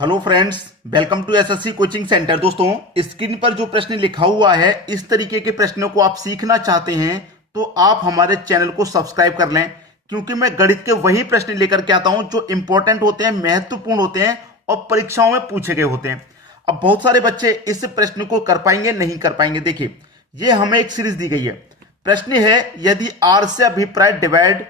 Hello friends, welcome to SSC coaching centre. दोस्तों, screen पर जो प्रश्न लिखा हुआ है, इस तरीके के प्रश्नों को आप सीखना चाहते हैं तो आप हमारे चैनल को सब्सक्राइब कर लें, क्योंकि मैं गणित के वही प्रश्न लेकर के आता हूं जो इंपॉर्टेंट होते हैं, महत्वपूर्ण होते हैं और परीक्षाओं में पूछे गए होते हैं। अब बहुत सारे बच्चे इस प्रश्न को कर पाएंगे, नहीं कर पाएंगे। देखिए, ये हमें एक सीरीज दी गई है। प्रश्न है, यदि आर से अभिप्राय डिवाइड,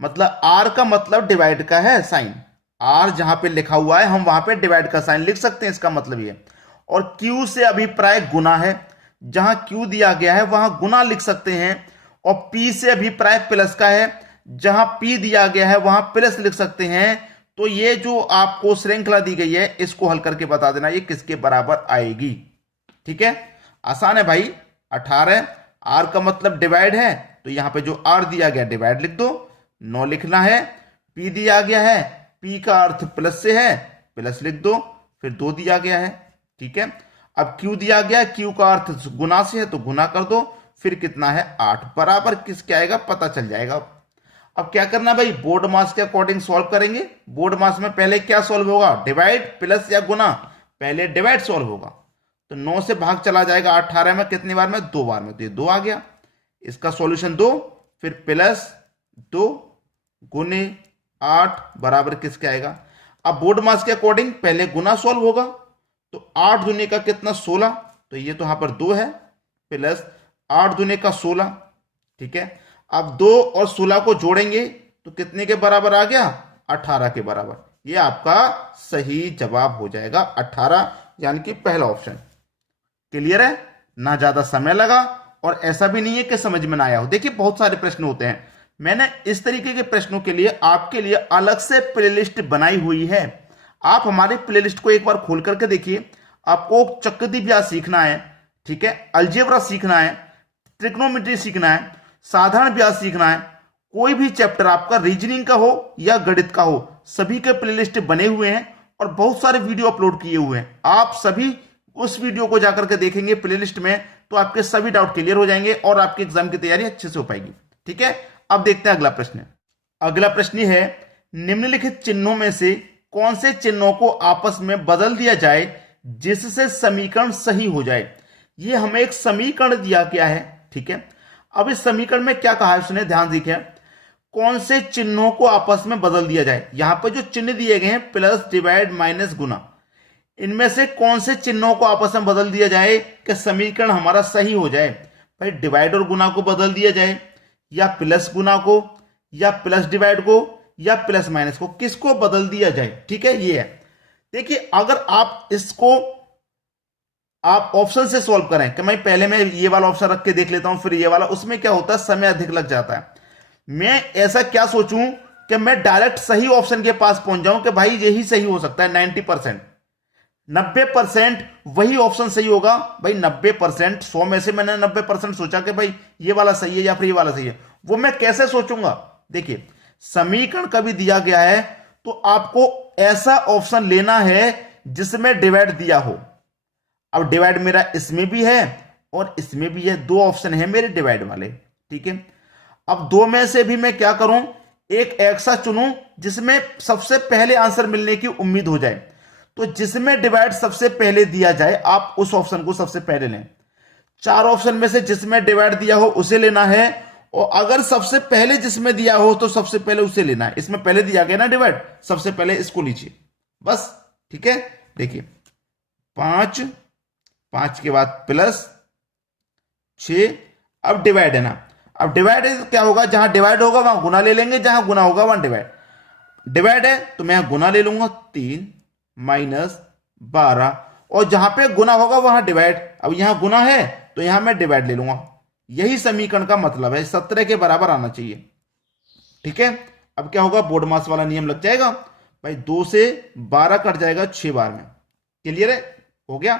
मतलब आर का मतलब डिवाइड का है साइन। आर जहां पे लिखा हुआ है हम वहां पे डिवाइड का साइन लिख सकते हैं, इसका मतलब ये। और क्यू से अभिप्राय गुना है, जहां क्यू दिया गया है वहां गुना लिख सकते हैं। और पी से अभिप्राय प्लस का है, जहां पी दिया गया है वहां प्लस लिख सकते हैं। तो ये जो आपको श्रृंखला दी गई है, इसको हल करके बता देना ये किसके बराबर आएगी। ठीक है, आसान है भाई। 18, आर का मतलब डिवाइड है, तो यहां पे जो आर दिया गया डिवाइड लिख दो। 9 लिखना है। पी दिया गया है, पी का अर्थ प्लस से है, प्लस लिख दो। फिर 2 दिया गया है। ठीक है, अब क्यू दिया गया है, क्यू का अर्थ गुना से है तो गुना कर दो। फिर कितना है, 8 बराबर किसके आएगा पता चल जाएगा। अब क्या करना भाई, बोर्ड मास के अकॉर्डिंग सॉल्व करेंगे। बोर्ड मास में पहले क्या सॉल्व होगा, डिवाइड प्लस या गुना। पहले डिवाइड सॉल्व होगा, तो 9 से भाग चला जाएगा 18 में, कितनी बार में, 2 बार में, तो ये 2 आ गया। इसका सॉल्यूशन 2, फिर प्लस 2 गुने 8 बराबर किसके आएगा। अब बोर्ड मास के अकॉर्डिंग पहले गुना सॉल्व होगा, तो 8 दुने का कितना, 16, तो ये तो यहां पर 2 है, प्लस 8 दुने का 16। ठीक है, अब 2 और 16 को जोड़ेंगे तो कितने के बराबर आ गया, 18 के बराबर। ये आपका सही जवाब हो जाएगा 18, यानी कि पहला ऑप्शन। क्लियर है ना, ज्यादा समय लगा और ऐसा भी नहीं है कि समझ में ना आया हो। देखिए, बहुत सारे प्रश्न होते हैं, मैंने इस तरीके के प्रश्नों के लिए आपके लिए अलग से प्लेलिस्ट बनाई हुई है। आप हमारे प्लेलिस्ट को एक बार खोल करके देखिए। आपको चक्रवृद्धि ब्याज सीखना है, ठीक है, अलजेब्रा सीखना है, ट्रिग्नोमेट्री सीखना है, साधारण ब्याज सीखना है, कोई भी चैप्टर आपका रीजनिंग का हो या गणित का हो, सभी के प्लेलिस्ट बने हुए हैं और बहुत सारे वीडियो अपलोड किए हुए हैं। आप सभी उस वीडियो को जाकर के देखेंगे प्लेलिस्ट में, तो आपके सभी डाउट क्लियर हो जाएंगे और आपके एग्जाम की तैयारी अच्छे से हो पाएगी। ठीक है, अब देखते हैं अगला प्रश्न। अगला प्रश्न है, निम्नलिखित चिन्हों में से कौन से चिन्हों को आपस में बदल दिया जाए जिससे समीकरण सही हो जाए। यह हमें एक समीकरण दिया गया है। ठीक है, अब इस समीकरण में क्या कहा है उसने, ध्यान दीजिए। कौन से चिन्हों को आपस में बदल दिया जाए, यहां पर जो चिन्ह दिए गए हैं प्लस डिवाइड माइनस गुना, इनमें से कौन से चिन्हों को आपस में बदल दिया जाए कि समीकरण हमारा सही हो जाए। भाई, डिवाइड और गुना को बदल दिया जाए, या प्लस गुना को, या प्लस डिवाइड को, या प्लस माइनस को, किसको बदल दिया जाए। ठीक है, ये है। देखिए, अगर आप इसको आप ऑप्शन से सॉल्व करें कि मैं पहले मैं ये वाला ऑप्शन रख के देख लेता हूं फिर ये वाला, उसमें क्या होता है, समय अधिक लग जाता है। मैं ऐसा क्या सोचूं कि मैं डायरेक्ट सही ऑप्शन के पास पहुंच जाऊं कि भाई यही सही हो सकता है। 90%, 90% वही ऑप्शन सही होगा। भाई 90%, 100 में से मैंने 90% सोचा कि भाई ये वाला सही है या फिर ये वाला सही है, वो मैं कैसे सोचूंगा। देखिए, समीकरण कभी दिया गया है तो आपको ऐसा ऑप्शन लेना है जिसमें डिवाइड दिया हो। अब डिवाइड मेरा इसमें भी है और इसमें भी है, 2 ऑप्शन है मेरे डिवाइड वाले। ठीक है, अब 2 में से भी मैं क्या करूं, एक ऐसा चुनूं जिसमें सबसे पहले आंसर मिलने की उम्मीद हो जाए। तो जिसमें डिवाइड सबसे पहले दिया जाए आप उस ऑप्शन को सबसे पहले लें। 4 ऑप्शन में से जिसमें डिवाइड दिया हो उसे लेना है, और अगर सबसे पहले जिसमें दिया हो तो सबसे पहले उसे लेना है। इसमें पहले दिया गया ना डिवाइड, सबसे पहले इसको लीजिए बस। ठीक है, देखिए 5, 5 के बाद प्लस 6, अब डिवाइड है ना। अब डिवाइड है तो क्या होगा, जहां डिवाइड होगा वहां गुना ले लेंगे, जहां गुना होगा वहां डिवाइड। डिवाइड है तो मैं यहां गुना ले लूंगा, 3 माइनस 12, और जहां पे गुना होगा वहां डिवाइड। अब यहां गुना है तो यहां मैं डिवाइड ले लूंगा। यही समीकरण का मतलब है, 17 के बराबर आना चाहिए। ठीक है, अब क्या होगा, बोर्ड मास वाला नियम लग जाएगा भाई, 2 से 12 कट जाएगा 6 बार में। क्लियर है, हो गया।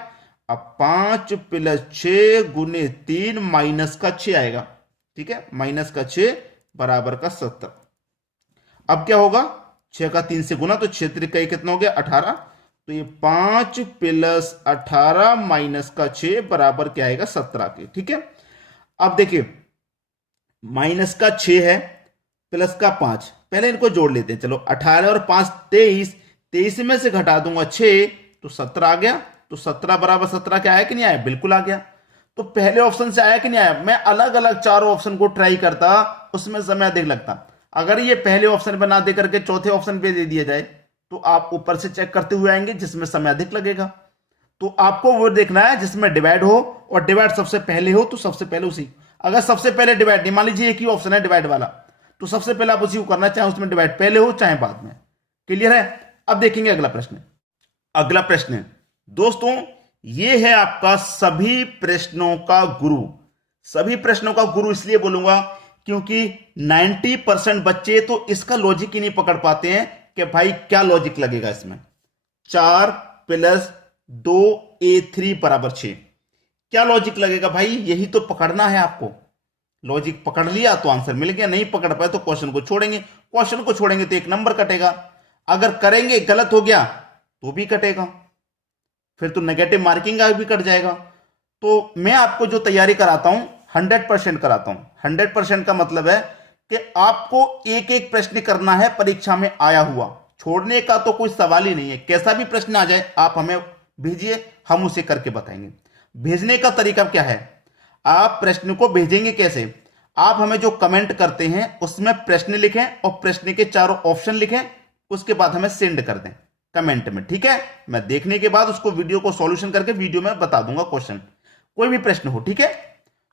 अब 5 प्लस 6 गुने 3 माइनस का 6 आएगा। ठीक है, माइनस का 6 बराबर का 70। अब क्या होगा, 6 का 3 से गुना, तो 6 त्रिक कितना हो गया, 18। तो ये 5 प्लस 18 माइनस का 6 बराबर क्या आएगा, 17 के। ठीक है, अब देखिए माइनस का 6 है, प्लस का 5, पहले इनको जोड़ लेते हैं। चलो, 18 और 5 23, 23 में से घटा दूंगा 6 तो 17 आ गया। तो 17 बराबर 17 क्या आया कि नहीं आया? बिल्कुल आ गया। तो पहले ऑप्शन से आया कि नहीं आया? मैं अलग अलग चारों ऑप्शन को ट्राई करता, उसमें समय अधिक लगता। अगर ये पहले ऑप्शन पे ना दे करके चौथे ऑप्शन पे दे दिया जाए तो आप ऊपर से चेक करते हुए आएंगे जिसमें समय अधिक लगेगा। तो आपको वो देखना है जिसमें डिवाइड हो, और डिवाइड सबसे पहले हो तो सबसे पहले उसी। अगर सबसे पहले डिवाइड नहीं, मान लीजिए एक ही ऑप्शन है डिवाइड वाला, तो सबसे पहले आप उसी को करना, चाहे उसमें डिवाइड पहले हो चाहे बाद में। क्लियर है? अब देखेंगे अगला प्रश्न। अगला प्रश्न दोस्तों, ये है आपका सभी प्रश्नों का गुरु। सभी प्रश्नों का गुरु इसलिए बोलूंगा क्योंकि 90% बच्चे तो इसका लॉजिक ही नहीं पकड़ पाते हैं कि भाई क्या लॉजिक लगेगा इसमें। 4 + 2a3 = 6, क्या लॉजिक लगेगा भाई? यही तो पकड़ना है आपको। लॉजिक पकड़ लिया तो आंसर मिल गया, नहीं पकड़ पाए तो क्वेश्चन को छोड़ेंगे। क्वेश्चन को छोड़ेंगे तो 1 नंबर कटेगा, अगर करेंगे गलत हो गया तो भी कटेगा, फिर तो नेगेटिव मार्किंग भी कट जाएगा। तो मैं आपको जो तैयारी कराता हूं 100% कराता हूं। 100% का मतलब है कि आपको एक एक प्रश्न करना है परीक्षा में आया हुआ, छोड़ने का तो कोई सवाल ही नहीं है। कैसा भी प्रश्न आ जाए आप हमें भेजिए, हम उसे करके बताएंगे। भेजने का तरीका क्या है? आप प्रश्न को भेजेंगे कैसे? आप हमें जो कमेंट करते हैं उसमें प्रश्न लिखें और प्रश्न के चारों ऑप्शन लिखें, उसके बाद हमें सेंड कर दें कमेंट में, ठीक है? मैं देखने के बाद उसको वीडियो को सॉल्यूशन करके वीडियो में बता दूंगा क्वेश्चन, कोई भी प्रश्न हो, ठीक है?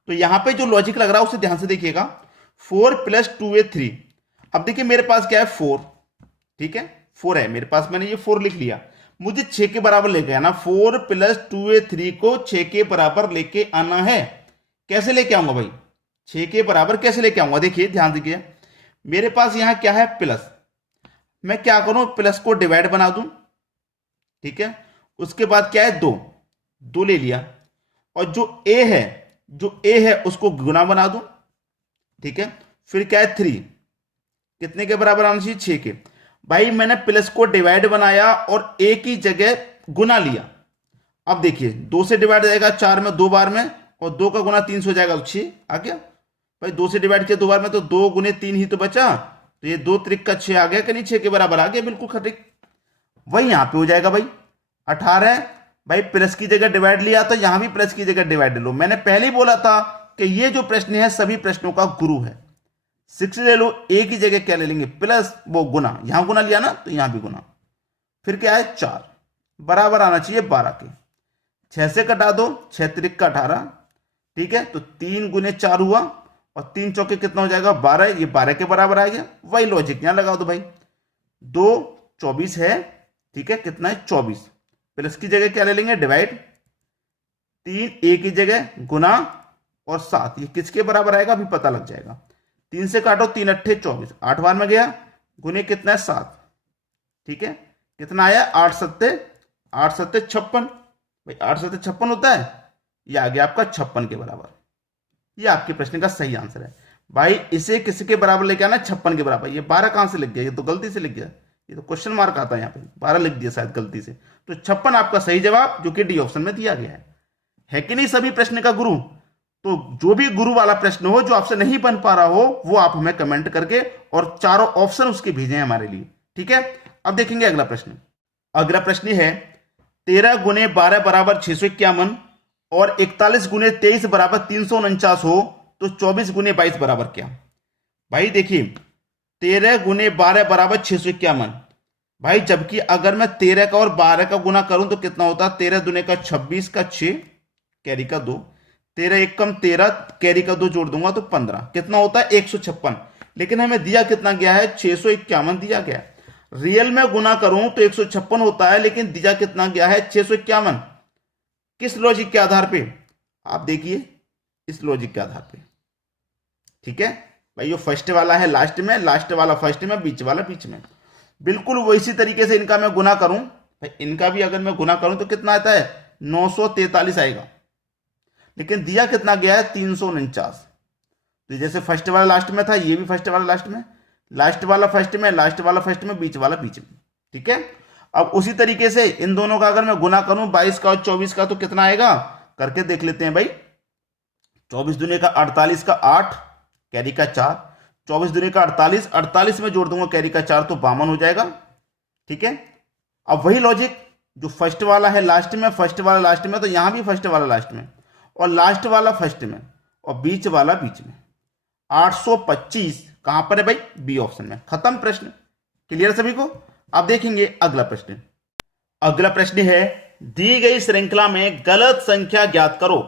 तो यहां पे जो लॉजिक लग रहा है उसे ध्यान से देखिएगा। 4 + 2a3। अब देखिए मेरे पास क्या है? 4, ठीक है? 4 है मेरे पास, मैंने ये 4 लिख लिया। मुझे 6 के बराबर लेके आना। 4 + 2a3 को 6 के बराबर लेके आना है। कैसे लेके आऊंगा भाई? 6 के बराबर कैसे लेके आऊंगा? देखिए ध्यान दीजिए, मेरे पास यहां क्या है? प्लस। मैं क्या करूं? प्लस को डिवाइड बना दूं, ठीक है? उसके बाद क्या है? 2 ले लिया, और जो ए है उसको गुना बना दूं, ठीक है? फिर क्या है? 3 कितने के बराबर आना चाहिए? 6 के। भाई मैंने प्लस को डिवाइड बनाया और ए की जगह गुना लिया। अब देखिए 2 से डिवाइड जाएगा 4 में 2 बार में, और 2 का गुना 3 से हो जाएगा, 6 आ गया। भाई 2 से डिवाइड किया 2 बार में तो 2 × 3 ही तो बचा, तो ये 2 त्रिक का 6 आ गया कि नहीं? 6 के बराबर आ गया, बिल्कुल सटीक। वही यहां पे हो जाएगा भाई 18। भाई प्लस की जगह डिवाइड लिया तो यहां भी प्लस की जगह डिवाइड लो। मैंने पहले ही बोला था कि ये जो प्रश्न है सभी प्रश्नों का गुरु है। 6 ले लो, ए की जगह क्या ले लेंगे? प्लस, वो गुना, यहां गुना लिया ना तो यहां भी गुना। फिर क्या है? 4 बराबर आना चाहिए 12 के। 6 से कटा दो, 6 त्रिक का 18, ठीक है? तो 3 × 4 हुआ, और 3 चौके कितना हो जाएगा? 12। ये 12 के बराबर आ गया। वही लॉजिक यहां लगा दो भाई। 2 24 है, ठीक है? कितना है? 24। प्लस की जगह क्या ले लेंगे? डिवाइड। 3 ए की जगह गुना, और 7 ये किसके बराबर आएगा अभी पता लग जाएगा। 3 से काटो, 3 × 8 = 24, 8 बार में गया, गुने कितना है? 7, ठीक है? कितना आया? 8 × 7 = 56। भाई 8 × 7 = 56 होता है, ये आ गया आपका 56 के बराबर। ये आपके प्रश्न का सही आंसर है। भाई इसे किसके बराबर लेके आना? 56 के बराबर। ये 12 कहां से लिख गया? ये तो गलती से लिख गया, ये तो क्वेश्चन मार्क आता है यहाँ पे, 12 लिख दिया शायद गलती से। तो 56 आपका सही जवाब, जो कि डी ऑप्शन में दिया गया है कि नहीं? सभी प्रश्न का गुरु। तो जो भी गुरु वाला प्रश्न हो, जो आपसे नहीं बन पा रहा हो, वो आप हमें कमेंट करके और चारों ऑप्शन उसके भेजें हमारे लिए, ठीक है? अब देखेंगे अगला प्रश्न। अगला प्रश्न है 13 × 12 = 651, और 41 × 23 = 349 हो तो 24 × 22 बराबर क्या? भाई देखिए 13 × 12 = 651। भाई जबकि अगर मैं 13 का और 12 का गुना करूं तो कितना होता है? 13 दूने का 26 का 6, कैरी का 2, 13 1 कम 13, कैरी का 2 जोड़ दूंगा तो 15, कितना होता है? 156। लेकिन हमें दिया कितना गया है? 651 दिया गया। रियल में गुना करूं तो 156 होता है, लेकिन दिया कितना गया है? 651। किस लॉजिक के आधार पे? आप देखिए, इस लॉजिक के आधार पे, ठीक है? भाई ये फर्स्ट वाला है लास्ट में, लास्ट वाला फर्स्ट में, बीच वाला बीच में, बिल्कुल वो इसी तरीके से इनका मैं गुना करूं। भाई इनका भी अगर मैं गुना करूं तो कितना आता है? 943 आएगा, लेकिन दिया कितना गया है? 349। तो जैसे फर्स्ट वाला लास्ट में था, ये भी फर्स्ट वाला लास्ट में, लास्ट वाला फर्स्ट में, लास्ट वाला फर्स्ट में, बीच वाला बीच में, ठीक है? अब उसी तरीके से इन दोनों का अगर मैं गुना करूं 22 का और 24 का तो कितना आएगा? करके देख लेते हैं भाई। 24 दूने का 48 का 8, कैरी का 4, 24 दूने का 48, 48 में जोड़ दूंगा कैरी का 4 तो 52 हो जाएगा, ठीक है? अब वही लॉजिक, जो फर्स्ट वाला है लास्ट में, फर्स्ट वाला लास्ट में, तो यहां भी फर्स्ट वाला लास्ट में और लास्ट वाला फर्स्ट में और बीच वाला बीच में। 825 कहां पर है भाई? बी ऑप्शन में। खत्म प्रश्न। क्लियर सभी को? अब देखेंगे अगला प्रश्न। अगला प्रश्न है, दी गई श्रृंखला में गलत संख्या ज्ञात करो।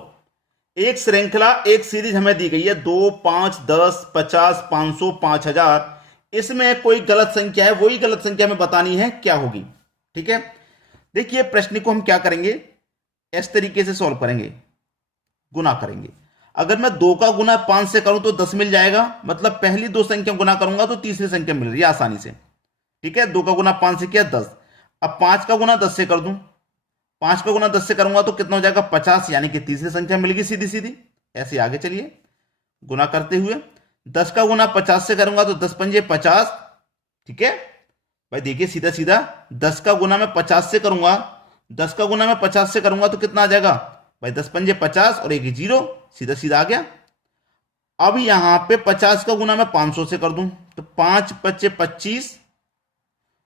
एक श्रृंखला, एक सीरीज हमें दी गई है 2, 5, 10, 50, 500, 5000। इसमें कोई गलत संख्या है, वही गलत संख्या हमें बतानी है, क्या होगी? ठीक है, देखिए प्रश्न को हम क्या करेंगे, इस तरीके से सॉल्व करेंगे, गुना करेंगे। अगर मैं 2 का गुना 5 से करूं तो 10 मिल जाएगा, मतलब पहली 2 संख्या गुना करूंगा तो तीसरी संख्या मिल रही है आसानी से। ठीक है, 2 का गुना 5 से किया 10। अब 5 का गुना 10 से कर दूं, 5 का गुना 10 से करूंगा तो कितना हो जाएगा? 50, यानी कि तीसरी संख्या मिलेगी सीधी सीधी। ऐसे आगे चलिए गुना करते हुए, 10 का गुना 50 से करूंगा तो 10 पंजे 50। ठीक है भाई, देखिए सीधा सीधा 10 का गुना मैं 50 से करूंगा, 10 का गुना मैं 50 से करूंगा तो कितना आ जाएगा भाई? 10 पंजे 50 और 1 0, सीधा सीधा आ गया। अब यहां पे 50 का गुना मैं 500 से कर दूं तो 5 पच्चे 25,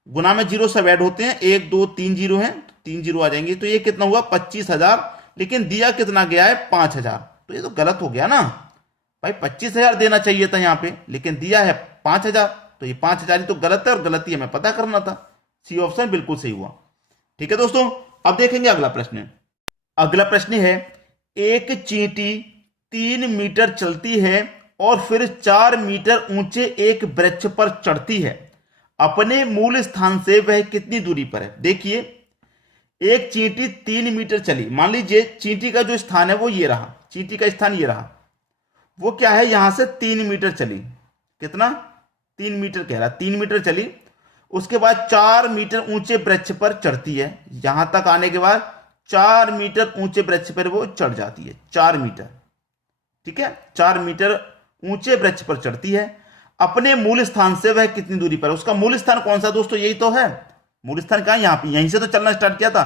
गुना में 0 सब ऐड होते हैं, 1 2 3 0 हैं, 3 0 आ जाएंगे, तो ये कितना हुआ? 25,000। लेकिन दिया कितना गया है? 5,000। तो ये तो गलत हो गया ना भाई, 25,000 देना चाहिए था यहां पे, लेकिन दिया है 5,000, तो ये 5,000 ही तो गलत है और गलती हमें पता करना था। सी ऑप्शन बिल्कुल सही हुआ। ठीक है दोस्तों, अब देखेंगे अगला प्रश्न। अगला प्रश्न है, एक चींटी 3 मीटर चलती है और फिर 4 मीटर ऊंचे एक वृक्ष पर चढ़ती है, अपने मूल स्थान से वह कितनी दूरी पर है? देखिए, एक चींटी 3 मीटर चली, मान लीजिए चींटी का जो स्थान है वो ये रहा, चींटी का स्थान ये रहा, वो क्या है, यहां से 3 मीटर चली। कितना? 3 मीटर कह रहा, 3 मीटर चली, उसके बाद 4 मीटर ऊंचे वृक्ष पर चढ़ती है। यहां तक आने के बाद 4 मीटर ऊंचे वृक्ष पर वो चढ़ जाती है, 4 मीटर। ठीक है, 4 मीटर ऊंचे वृक्ष पर चढ़ती है, अपने मूल स्थान से वह कितनी दूरी पर है? उसका मूल स्थान कौन सा दोस्तों? यही तो है मूल स्थान। कहां? यहां पे, यहीं से तो चलना स्टार्ट किया था।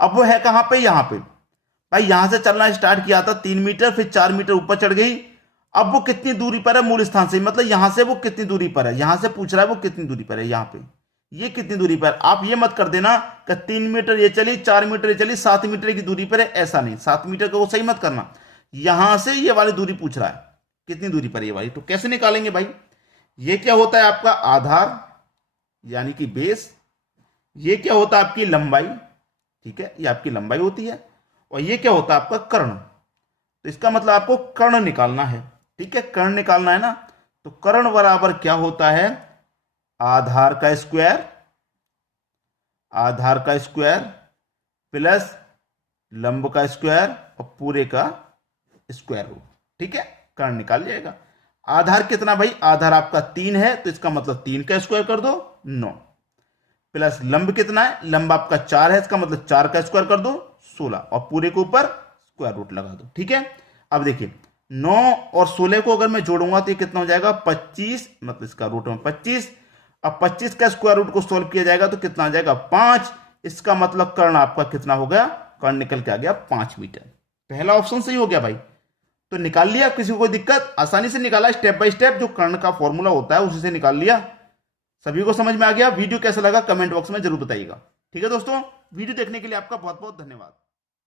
अब वो है कहां पे? यहां पे भाई, यहां से चलना स्टार्ट किया था 3 मीटर, फिर 4 मीटर ऊपर चढ़ गई। अब वो कितनी दूरी पर है मूल स्थान से? मतलब यहां से वो कितनी दूरी पर है, यहां से पूछ रहा है वो कितनी दूरी पर है, यहां पे ये कितनी दूरी पर। आप ये मत कर देना कि 3 मीटर ये चली, 4 मीटर ये चली, 7 मीटर की दूरी पर है, ऐसा नहीं। 7 मीटर को वो सही मत करना, यहां से ये वाली दूरी पूछ रहा है, कितनी दूरी पर ये वाली। तो कैसे निकालेंगे भाई? ये क्या होता है आपका? आधार, यानी कि बेस। ये क्या होता है? आपकी लंबाई। ठीक है, ये आपकी लंबाई होती है। और ये क्या होता है? आपका कर्ण। तो इसका मतलब आपको कर्ण निकालना है। ठीक है, कर्ण निकालना है ना, तो कर्ण बराबर क्या होता है? आधार का स्क्वायर, आधार का स्क्वायर प्लस लंब का स्क्वायर और पूरे का स्क्वायर रूट। ठीक है, कर्ण निकाल जाएगा। आधार कितना भाई? आधार आपका 3 है, तो इसका मतलब 3 का स्क्वायर कर दो 9, प्लस लंब कितना है? लंब आपका 4 है, इसका मतलब 4 का स्क्वायर कर दो 16 और पूरे के ऊपर स्क्वायर रूट लगा दो। ठीक है, अब देखिए 9 और 16 को अगर मैं जोड़ूंगा तो ये कितना हो जाएगा? 25, मतलब इसका रूट में 25। अब 25 का स्क्वायर रूट को सोल्व किया जाएगा तो कितना आ जाएगा? 5। इसका मतलब कर्ण आपका कितना हो गया? कर्ण निकल के आ गया 5 मीटर। पहला ऑप्शन सही हो गया भाई। तो निकाल लिया, किसी को कोई दिक्कत? आसानी से निकाला, स्टेप बाय स्टेप, जो कर्ण का फॉर्मूला होता है उसी से निकाल लिया। सभी को समझ में आ गया? वीडियो कैसा लगा कमेंट बॉक्स में जरूर बताइएगा। ठीक है दोस्तों, वीडियो देखने के लिए आपका बहुत बहुत धन्यवाद।